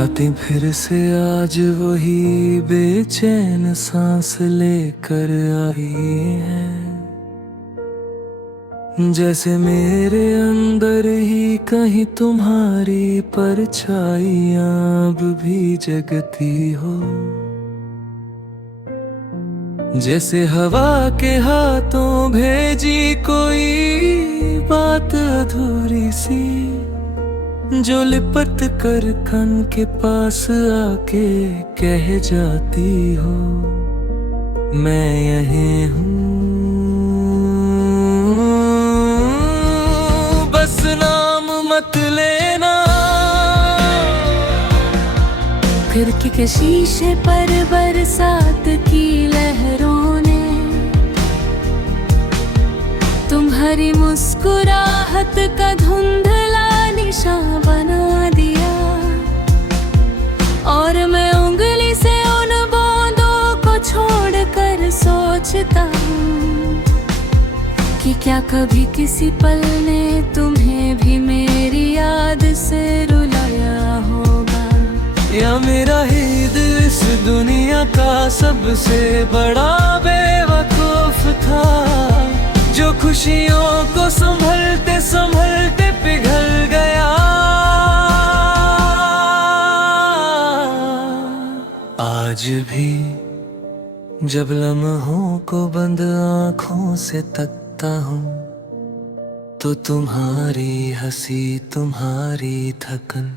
रातें फिर से आज वही बेचैन सांस लेकर आई हैं, जैसे मेरे अंदर ही कहीं तुम्हारी परछाइयां अब भी जगती हो। जैसे हवा के हाथों भेजी कोई बात अधूरी सी, जो लिपट कर कन के पास आके कह जाती हो, मैं यहीं हूँ, बस नाम मत लेना। खिड़की के शीशे पर बरसात की लहरों ने तुम्हारी मुस्कुराहट का धुंधला निशान बना दिया, और मैं उंगली से उन बूंदों को छोड़कर सोचता हूँ कि क्या कभी किसी पल ने तुम्हें भी मेरी याद से रुलाया होगा। या मेरा ही दिल इस दुनिया का सबसे बड़ा बेवकूफ था, जो खुशियों को संभलते संभलते पिघल गया। आज भी जब लम्हों को बंद आँखों से तकता हूँ, तो तुम्हारी हंसी, तुम्हारी थकन,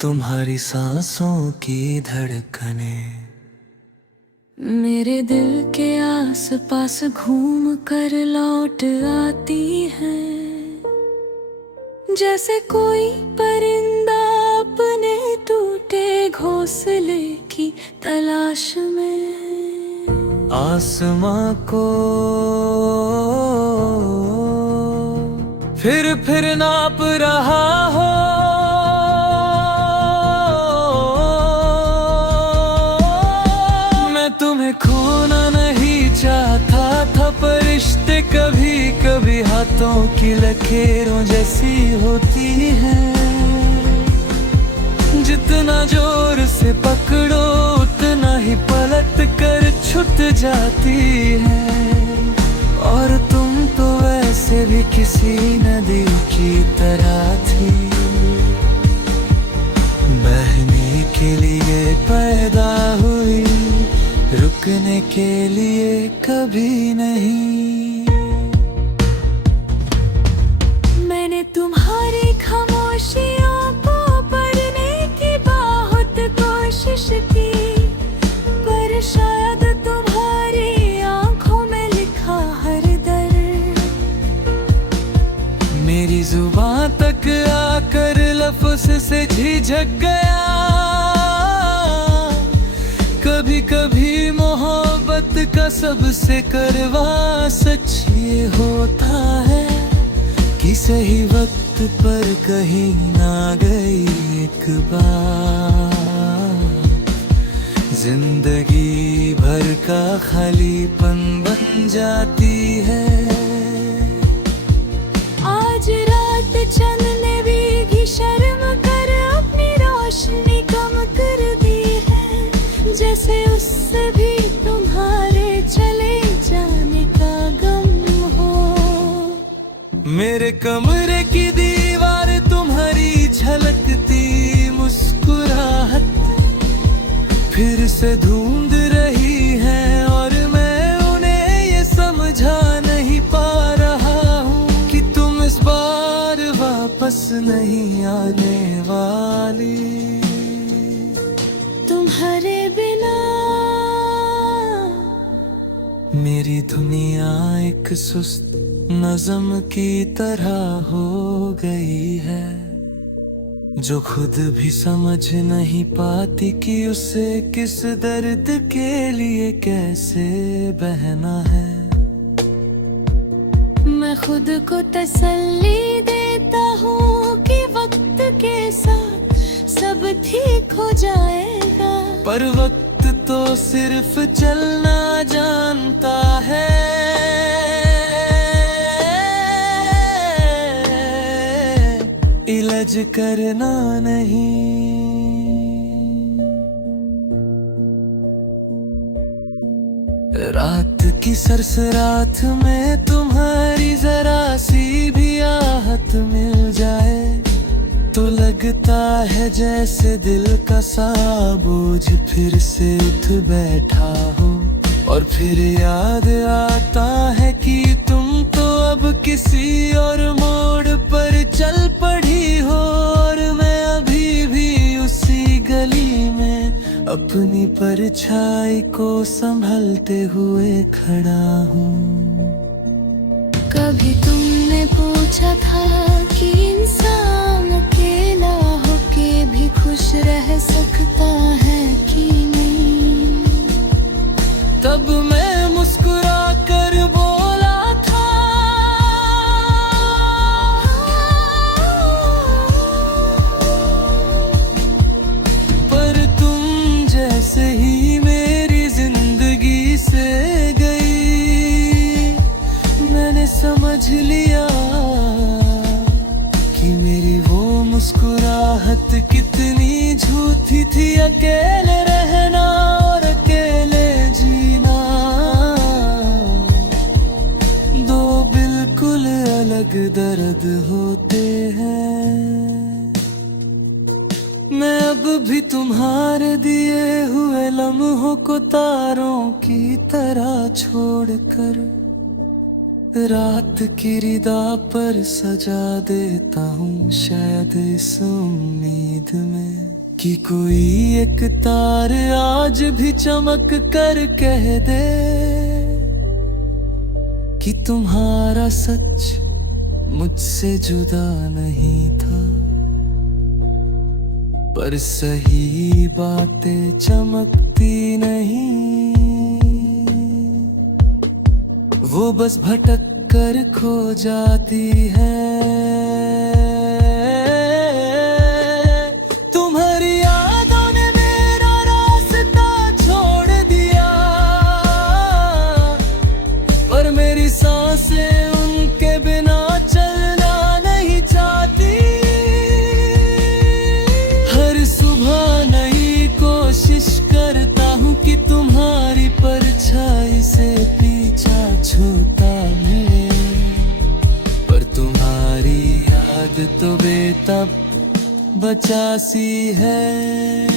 तुम्हारी सांसों की धड़कनें मेरे दिल के आसपास घूम कर लौट आती हैं, जैसे कोई परिंदा अपने टूटे घोंसले की तलाश में। आसमां को फिर नाप रहा हो, मैं तुम्हें खोना नहीं चाहता था, पर रिश्ते कभी कभी हाथों की लकीरों जैसी होती हैं, जितना जोर से पकड़ो उतना ही पलट कर छूट जाती है। और तुम तो वैसे भी किसी नदी की तरह थी, बहने के लिए पैदा हुई, रुकने के लिए कभी नहीं। मैंने तुम्हारी खामोशियों को पढ़ने की बहुत कोशिश की, पर शायद तुम्हारी आंखों में लिखा हर दर्द मेरी जुबान तक आकर लफ्ज़ से झिझक गया। कभी कभी मोहब्बत का सबसे करवा सच ये होता है कि सही वक्त पर कहीं ना गई एक बार, जिंदगी भर का खालीपन बन जाती है। आज रात चंद ने भी शर्म कर अपनी रोशनी कम कर दी है, जैसे उससे भी तुम्हारे चले जाने का गम हो। मेरे कमरे की दीवार तुम्हारी झलकती मुस्कुराहट फिर से ढूंढ रही है, और मैं उन्हें ये समझा नहीं पा रहा हूँ कि तुम इस बार वापस नहीं आने वाली। तुम्हारे बिना मेरी दुनिया एक सुस्त नज़म की तरह हो गई है, जो खुद भी समझ नहीं पाती कि उसे किस दर्द के लिए कैसे बहना है। मैं खुद को तसल्ली देता हूँ कि वक्त के साथ सब ठीक हो जाएगा, पर वक्त तो सिर्फ चलना जानता है। इलाज करना नहीं। रात की सरसरात में तुम्हारी जरा सी भी आहट मिल जाए तो लगता है जैसे दिल का सा बोझ फिर से उठ बैठा हो। और फिर याद आता है कि तुम तो अब किसी और मोड़ पर चल पड़ी हो और मैं अभी भी उसी गली में अपनी परछाई को संभलते हुए खड़ा हूँ। कभी तुमने पूछा था कि इंसान अकेला होके भी खुश रह सकता है कि नहीं? तब मैं मुस्कुरा कर बोला था, पर तुम जैसे ही मेरी जिंदगी से गई मैंने समझ लिया कि मेरी वो मुस्कुराहट कितनी झूठी थी। अकेले रहना और अकेले जीना दो बिल्कुल अलग दर्द होते हैं। मैं अब भी तुम्हारे दिए हुए लम्हों को तारों की तरह छोड़कर रात की रिदा पर सजा देता हूँ, शायद इस उम्मीद में कि कोई एक तार आज भी चमक कर कह दे कि तुम्हारा सच मुझसे जुदा नहीं था। पर सही बातें चमकती नहीं, वो बस भटक कर खो जाती है। तुम्हारी यादों ने मेरा रास्ता छोड़ दिया, पर मेरी सांसें उनके बिना चलना नहीं चाहती। हर सुबह नई कोशिश करता हूँ कि तुम्हारी परछाई से पीछा छूटा मिले, पर तुम्हारी याद तो बेतब बचासी है।